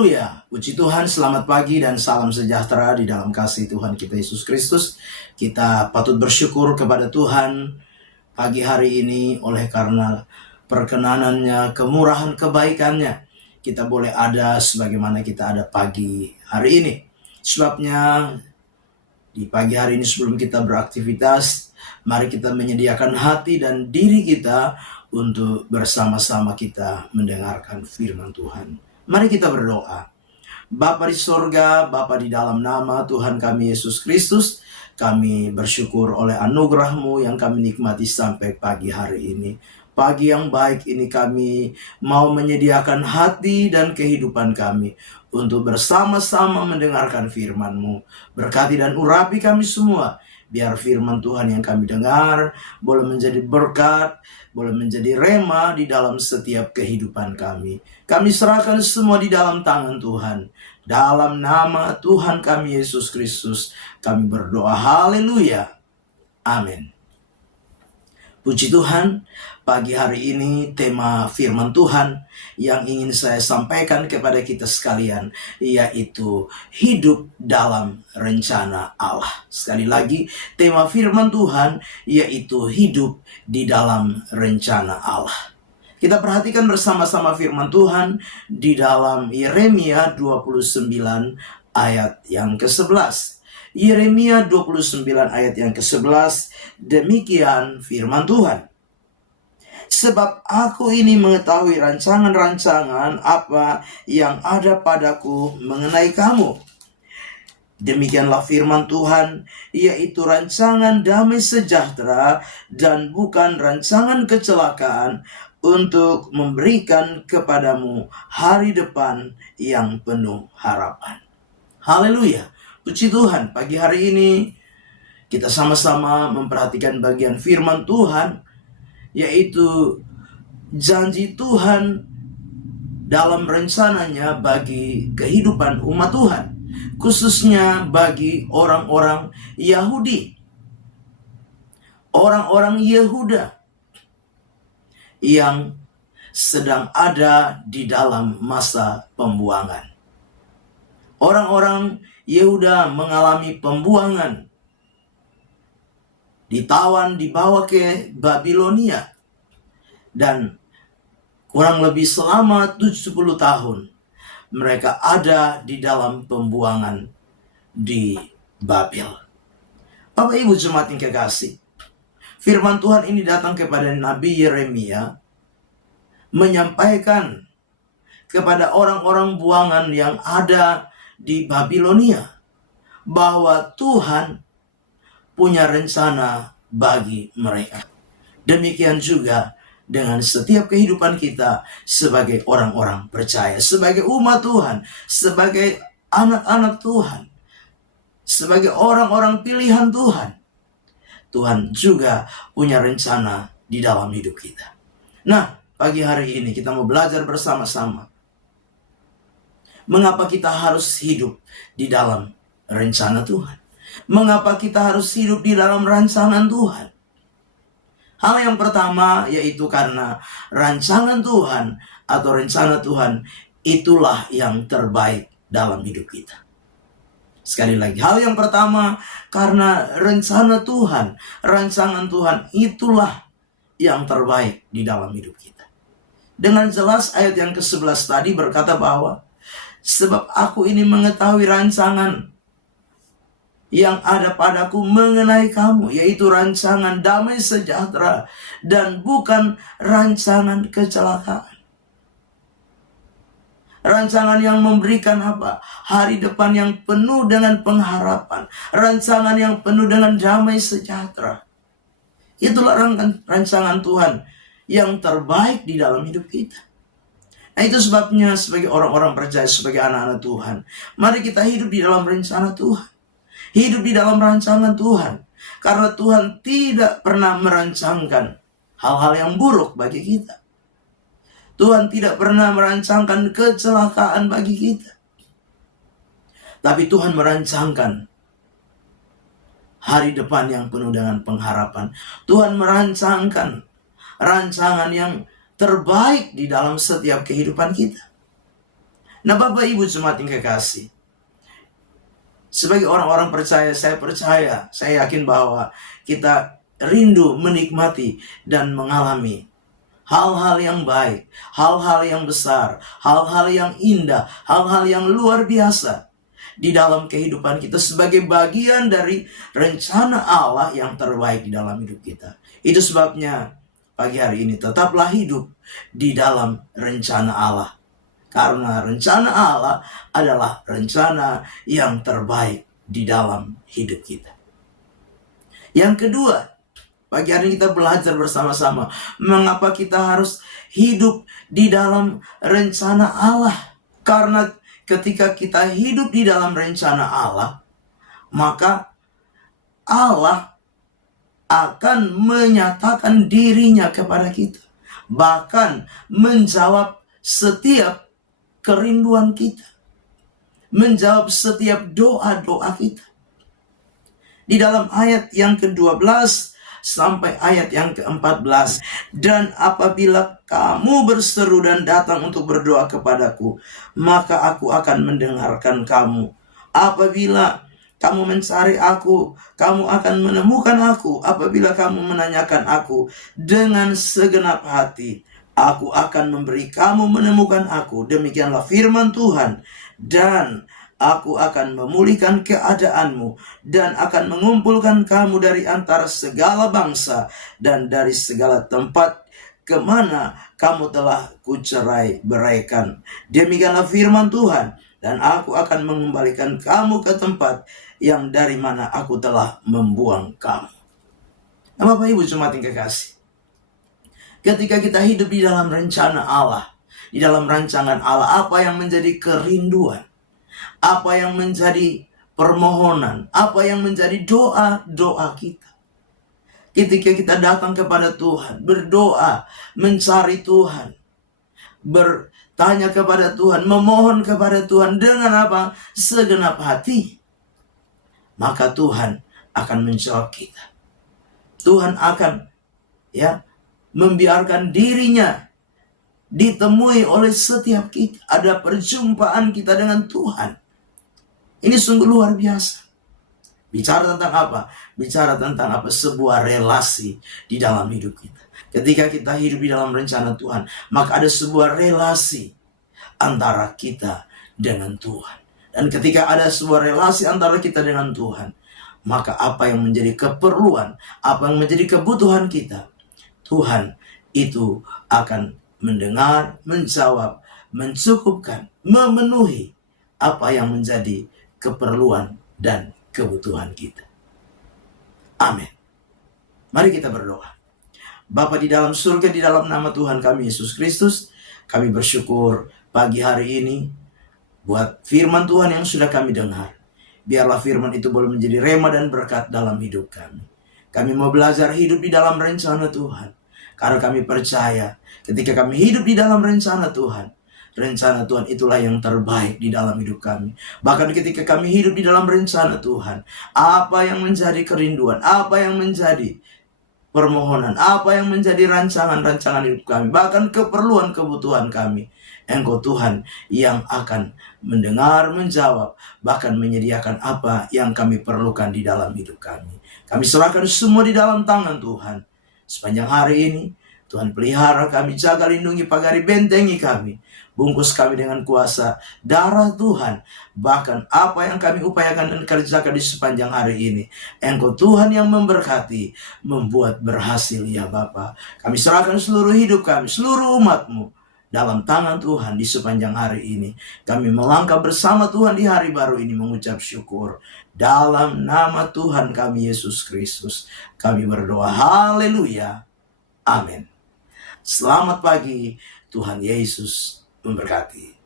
Haleluya, puji Tuhan, selamat pagi dan salam sejahtera di dalam kasih Tuhan kita Yesus Kristus. Kita patut bersyukur kepada Tuhan pagi hari ini oleh karena perkenanannya, kemurahan, kebaikannya. Kita boleh ada sebagaimana kita ada pagi hari ini. Sebabnya di pagi hari ini sebelum kita beraktivitas, mari kita menyediakan hati dan diri kita untuk bersama-sama kita mendengarkan firman Tuhan. Mari kita berdoa. Bapa di sorga, Bapa di dalam nama Tuhan kami Yesus Kristus, kami bersyukur oleh anugerah-Mu yang kami nikmati sampai pagi hari ini. Pagi yang baik ini kami mau menyediakan hati dan kehidupan kami untuk bersama-sama mendengarkan firman-Mu. Berkati dan urapi kami semua, biar firman Tuhan yang kami dengar boleh menjadi berkat, boleh menjadi rema di dalam setiap kehidupan kami. Kami serahkan semua di dalam tangan Tuhan. Dalam nama Tuhan kami Yesus Kristus, kami berdoa. Haleluya. Amin. Puji Tuhan, pagi hari ini tema firman Tuhan yang ingin saya sampaikan kepada kita sekalian, yaitu hidup dalam rencana Allah. Sekali lagi, tema firman Tuhan yaitu hidup di dalam rencana Allah. Kita perhatikan bersama-sama firman Tuhan di dalam Yeremia 29 ayat yang ke-11. Yeremia 29 ayat yang ke-11, demikian firman Tuhan. Sebab aku ini mengetahui rancangan-rancangan apa yang ada padaku mengenai kamu. Demikianlah firman Tuhan, yaitu rancangan damai sejahtera dan bukan rancangan kecelakaan, untuk memberikan kepadamu hari depan yang penuh harapan. Haleluya. Puji Tuhan, pagi hari ini kita sama-sama memperhatikan bagian firman Tuhan, yaitu janji Tuhan dalam rencananya bagi kehidupan umat Tuhan, khususnya bagi orang-orang Yahudi, orang-orang Yehuda yang sedang ada di dalam masa pembuangan. Orang-orang Yehuda mengalami pembuangan, ditawan, dibawa ke Babilonia, dan kurang lebih selama 70 tahun mereka ada di dalam pembuangan di Babel. Bapak Ibu jemaat yang kekasih, firman Tuhan ini datang kepada Nabi Yeremia menyampaikan kepada orang-orang buangan yang ada di Babilonia bahwa Tuhan punya rencana bagi mereka. Demikian juga dengan setiap kehidupan kita sebagai orang-orang percaya, sebagai umat Tuhan, sebagai anak-anak Tuhan, sebagai orang-orang pilihan Tuhan. Tuhan juga punya rencana di dalam hidup kita. Nah, pagi hari ini kita mau belajar bersama-sama. Mengapa kita harus hidup di dalam rencana Tuhan? Mengapa kita harus hidup di dalam rancangan Tuhan? Hal yang pertama yaitu karena rancangan Tuhan atau rencana Tuhan itulah yang terbaik dalam hidup kita. Sekali lagi, hal yang pertama, karena rencana Tuhan, rancangan Tuhan itulah yang terbaik di dalam hidup kita. Dengan jelas ayat yang ke-11 tadi berkata bahwa sebab aku ini mengetahui rancangan yang ada padaku mengenai kamu, yaitu rancangan damai sejahtera dan bukan rancangan kecelakaan. Rancangan yang memberikan apa? Hari depan yang penuh dengan pengharapan. Rancangan yang penuh dengan damai sejahtera. Itulah rancangan Tuhan yang terbaik di dalam hidup kita. Nah, itu sebabnya sebagai orang-orang percaya, sebagai anak-anak Tuhan, mari kita hidup di dalam rencana Tuhan. Hidup di dalam rancangan Tuhan. Karena Tuhan tidak pernah merancangkan hal-hal yang buruk bagi kita. Tuhan tidak pernah merancangkan kecelakaan bagi kita. Tapi Tuhan merancangkan hari depan yang penuh dengan pengharapan. Tuhan merancangkan rancangan yang terbaik di dalam setiap kehidupan kita. Nah, Bapak Ibu jemaat yang kekasih, sebagai orang-orang percaya, saya yakin bahwa kita rindu menikmati dan mengalami hal-hal yang baik, hal-hal yang besar, hal-hal yang indah, hal-hal yang luar biasa di dalam kehidupan kita sebagai bagian dari rencana Allah yang terbaik di dalam hidup kita. Itu sebabnya pagi hari ini tetaplah hidup di dalam rencana Allah. Karena rencana Allah adalah rencana yang terbaik di dalam hidup kita. Yang kedua, pagi hari ini kita belajar bersama-sama mengapa kita harus hidup di dalam rencana Allah. Karena ketika kita hidup di dalam rencana Allah, maka Allah akan menyatakan dirinya kepada kita. Bahkan menjawab setiap kerinduan kita. Menjawab setiap doa-doa kita. Di dalam ayat yang ke-12 sampai ayat yang ke-14. Dan apabila kamu berseru dan datang untuk berdoa kepadaku, maka aku akan mendengarkan kamu. Apabila kamu mencari aku, kamu akan menemukan aku. Apabila kamu menanyakan aku dengan segenap hati, aku akan memberi kamu menemukan aku. Demikianlah firman Tuhan. Dan aku akan memulihkan keadaanmu dan akan mengumpulkan kamu dari antara segala bangsa dan dari segala tempat kemana kamu telah kucerai beraikan. Demikianlah firman Tuhan. Dan aku akan mengembalikan kamu ke tempat yang dari mana aku telah membuang kamu. Nah, Bapak Ibu jemaat yang kekasih, ketika kita hidup di dalam rencana Allah, di dalam rancangan Allah, apa yang menjadi kerinduan, apa yang menjadi permohonan, apa yang menjadi doa-doa kita. Ketika kita datang kepada Tuhan, berdoa, mencari Tuhan, bertanya kepada Tuhan, memohon kepada Tuhan dengan apa? Segenap hati. Maka Tuhan akan menjawab kita. Tuhan akan membiarkan dirinya ditemui oleh setiap kita. Ada perjumpaan kita dengan Tuhan. Ini sungguh luar biasa. Bicara tentang apa? Bicara tentang apa? Sebuah relasi di dalam hidup kita. Ketika kita hidup di dalam rencana Tuhan, maka ada sebuah relasi antara kita dengan Tuhan. Dan ketika ada sebuah relasi antara kita dengan Tuhan, maka apa yang menjadi keperluan, apa yang menjadi kebutuhan kita, Tuhan itu akan mendengar, menjawab, mencukupkan, memenuhi apa yang menjadi keperluan dan kebutuhan kita. Amin. Mari kita berdoa. Bapa di dalam surga, di dalam nama Tuhan kami Yesus Kristus, kami bersyukur pagi hari ini buat firman Tuhan yang sudah kami dengar. Biarlah firman itu boleh menjadi rema dan berkat dalam hidup kami. Kami mau belajar hidup di dalam rencana Tuhan. Karena kami percaya ketika kami hidup di dalam rencana Tuhan, rencana Tuhan itulah yang terbaik di dalam hidup kami. Bahkan ketika kami hidup di dalam rencana Tuhan, apa yang menjadi kerinduan, apa yang menjadi permohonan, apa yang menjadi rancangan-rancangan hidup kami, bahkan keperluan kebutuhan kami, Engkau Tuhan yang akan mendengar, menjawab, bahkan menyediakan apa yang kami perlukan di dalam hidup kami. Kami serahkan semua di dalam tangan Tuhan. Sepanjang hari ini, Tuhan pelihara kami, jaga, lindungi, pagari, bentengi kami. Bungkus kami dengan kuasa darah Tuhan. Bahkan apa yang kami upayakan dan kerjakan di sepanjang hari ini, Engkau Tuhan yang memberkati, membuat berhasil ya Bapa. Kami serahkan seluruh hidup kami, seluruh umat-Mu dalam tangan Tuhan di sepanjang hari ini. Kami melangkah bersama Tuhan di hari baru ini mengucap syukur. Dalam nama Tuhan kami Yesus Kristus, kami berdoa. Haleluya. Amin. Selamat pagi. Tuhan Yesus memberkati.